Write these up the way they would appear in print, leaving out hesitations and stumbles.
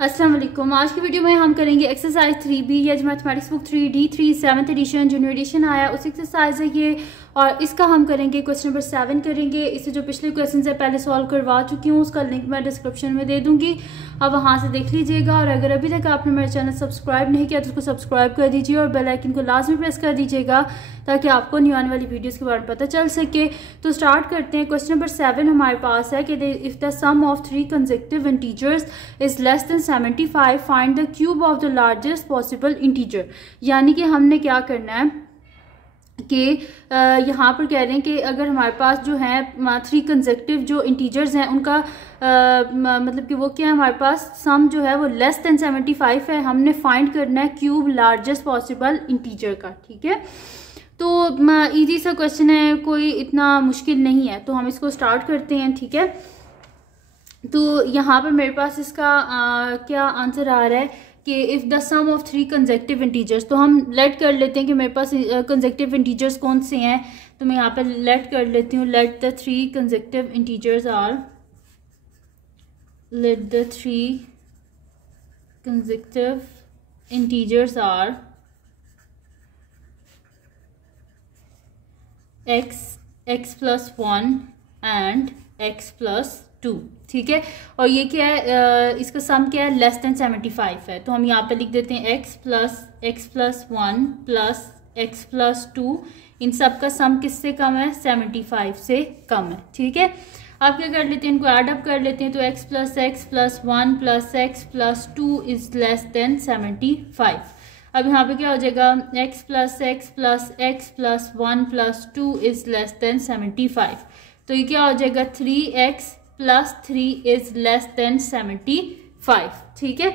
अस्सलाम वालेकुम। आज की वीडियो में हम करेंगे एक्सरसाइज 3B या mathematics book 3D3 7th edition जो न्यू एडिशन आया उस एक्सरसाइज है ये, और इसका हम करेंगे क्वेश्चन नंबर 7 करेंगे। इससे जो पिछले क्वेश्चन है पहले सॉल्व करवा चुकी हूँ, उसका लिंक मैं डिस्क्रिप्शन में दे दूंगी, अब वहाँ से देख लीजिएगा। और अगर अभी तक आपने मेरा चैनल सब्सक्राइब नहीं किया तो उसको सब्सक्राइब कर दीजिए और बेल आइकन को लाजमी प्रेस कर दीजिएगा ताकि आपको न्यू आने वाली वीडियोस के बारे में पता चल सके। तो स्टार्ट करते हैं। क्वेश्चन नंबर 7 हमारे पास है कि if the sum of 3 consecutive integers is less than 75 find the cube of the largest possible integer. यानी कि हमने क्या करना है कि यहाँ पर कह रहे हैं कि अगर हमारे पास जो है 3 कंसेक्यूटिव जो इंटीजर्स हैं उनका मतलब कि वो क्या है, हमारे पास सम जो है वो लेस देन 75 है। हमने फाइंड करना है क्यूब लार्जेस्ट पॉसिबल इंटीजर का। ठीक है, तो इजी सा क्वेश्चन है, कोई इतना मुश्किल नहीं है। तो हम इसको स्टार्ट करते हैं। ठीक है, तो यहाँ पर मेरे पास इसका क्या आंसर आ रहा है कि if the sum of 3 consecutive integers, तो हम लेट कर लेते हैं कि मेरे पास कंसेक्यूटिव इंटीजर्स कौन से हैं। तो मैं यहाँ पर लेट कर लेती हूँ, let the 3 consecutive integers are, let the 3 consecutive integers are x plus 1 and x plus 2। ठीक है, और ये क्या है, इसका सम क्या है, लेस देन 75 है। तो हम यहाँ पे लिख देते हैं x plus 1 plus x plus 2, इन सब का सम किससे कम है, 75 से कम है। ठीक है, अब क्या कर लेते हैं, इनको ऐड अप कर लेते हैं। तो x plus 1 plus x plus 2 is less than 75। अब यहाँ पे क्या हो जाएगा, x plus 1 plus 2 is less than 75। तो ये क्या हो जाएगा, 3x plus 3 is less than 75। ठीक है,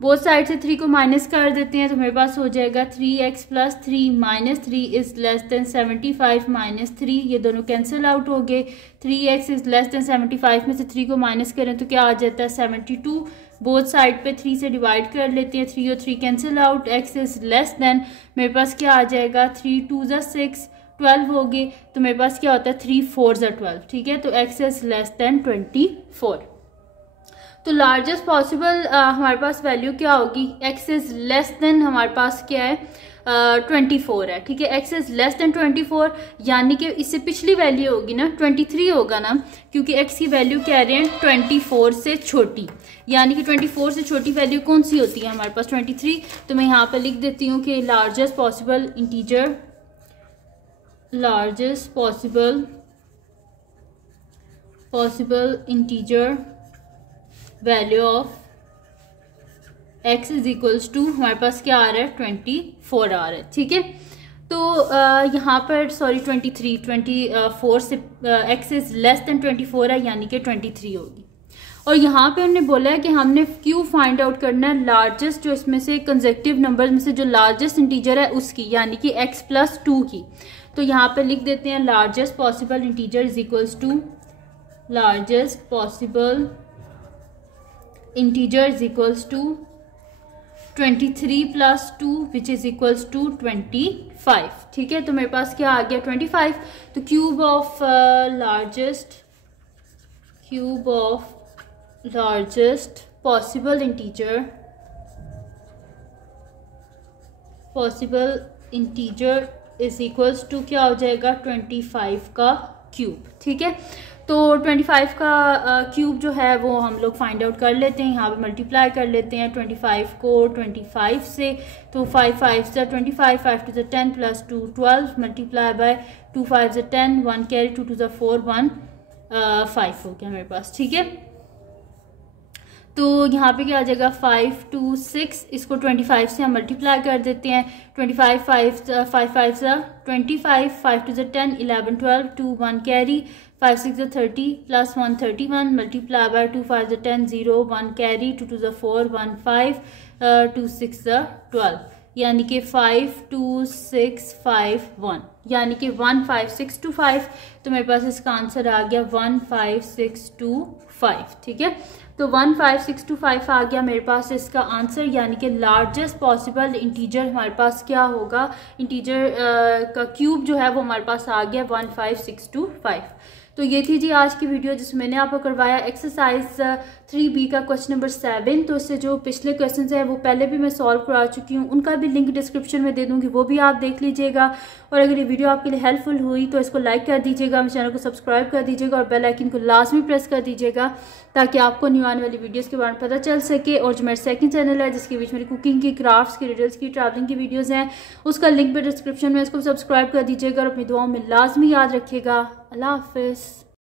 बोथ साइड से 3 को माइनस कर देते हैं तो मेरे पास हो जाएगा 3x plus 3 minus 3 is less than 75 minus 3, ये दोनों कैंसिल आउट हो गए। 3x इज लेस देन 75 में से 3 को माइनस करें तो क्या आ जाता है, 72। बोथ साइड पे 3 से डिवाइड कर लेते हैं, 3 और 3 cancel out, x is less then, मेरे पास क्या आ जाएगा, 3 2 6 12 हो गए। तो मेरे पास क्या होता है, 3 4 12। ठीक है, तो x इज लेस देन 24। तो लार्जेस्ट पॉसिबल हमारे पास वैल्यू क्या होगी, x इज लेस देन हमारे पास क्या है, 24 है। ठीक है, x इज लेस देन 24, यानी कि इससे पिछली वैल्यू होगी ना 23 होगा ना, क्योंकि x की वैल्यू कह रहे हैं 24 से छोटी, यानी कि 24 से छोटी वैल्यू कौन सी होती है हमारे पास, 23। तो मैं यहाँ पर लिख देती हूँ कि largest possible integer, largest possible integer value of x is equals to, हमारे पास क्या आ रहा है, 24 आ रहा है। ठीक है, तो यहाँ पर 24 से x इज लेस देन 24 है, यानी कि 23 होगी। और यहाँ पे हमने बोला है कि हमने क्यू फाइंड आउट करना है लार्जेस्ट, जो इसमें से कंसेक्यूटिव नंबर में से जो लार्जेस्ट इंटीजर है उसकी, यानी कि x plus 2 की। तो यहाँ पे लिख देते हैं largest possible integer is equals to, largest possible integer is equals to 23 plus 2 which is equals to 25। ठीक है, तो मेरे पास क्या आ गया, 25। तो cube of largest possible integer is equals to क्या हो जाएगा, 25 का क्यूब। ठीक है, तो 25 का क्यूब जो है वो हम लोग फाइंड आउट कर लेते हैं। यहाँ पे मल्टीप्लाई कर लेते हैं 25 को 25 से, तो 5 5 से 25, 5 2 10 प्लस 2 12, मल्टीप्लाई बाय 2 5 से 10, 1 कैरी, 2 2 4 1 5 हो गया मेरे पास। ठीक है, तो यहाँ पे क्या आ जाएगा, 5 2 6, इसको 25 से हम मल्टीप्लाई कर देते हैं। 25 5 5 से 25, 5 2 10 11 12, 2 1 carry, 5 6 30 plus 1 31, multiply by 2 5 10 0 1 carry, 2 2 4 1 5, 2 6 12, यानी कि 5 2 6 5 1, यानी कि 15625। तो मेरे पास इसका आंसर आ गया 15625। ठीक है, तो 15625 आ गया मेरे पास इसका आंसर, यानी कि लार्जेस्ट पॉसिबल इंटीजर हमारे पास क्या होगा, इंटीजर का क्यूब जो है वो हमारे पास आ गया 15625। तो ये थी जी आज की वीडियो जिसमें मैंने आपको करवाया एक्सरसाइज 3B का क्वेश्चन नंबर 7। तो इससे जो पिछले क्वेश्चन हैं वो पहले भी मैं सॉल्व करा चुकी हूँ, उनका भी लिंक डिस्क्रिप्शन में दे दूँगी, वो भी आप देख लीजिएगा। और अगर ये वीडियो आपके लिए हेल्पफुल हुई तो इसको लाइक कर दीजिएगा, मेरे चैनल को सब्सक्राइब कर दीजिएगा और बेल आइकन को लाजमी प्रेस कर दीजिएगा ताकि आपको न्यू आने वाली वीडियोज़ के बारे में पता चल सके। और जो मेरा सेकंड चैनल है जिसके बीच मेरी कुकिंग की, क्राफ्ट्स की, रिडल्स की, ट्रैवलिंग की वीडियोज़ हैं, उसका लिंक भी डिस्क्रिप्शन में, इसको सब्सक्राइब कर दीजिएगा और अपनी दुआओं में लाजमी याद रखिएगा। अल्लाह हाफिज़।